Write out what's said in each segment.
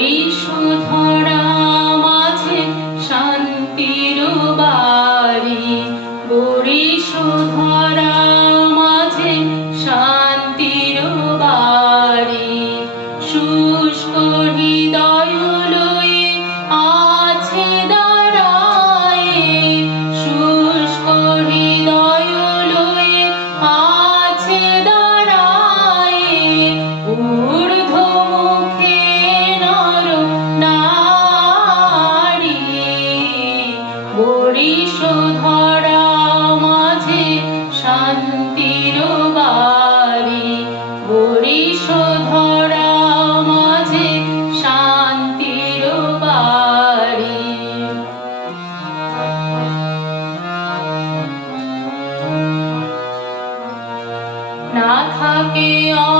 ওই আমাকে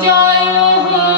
加油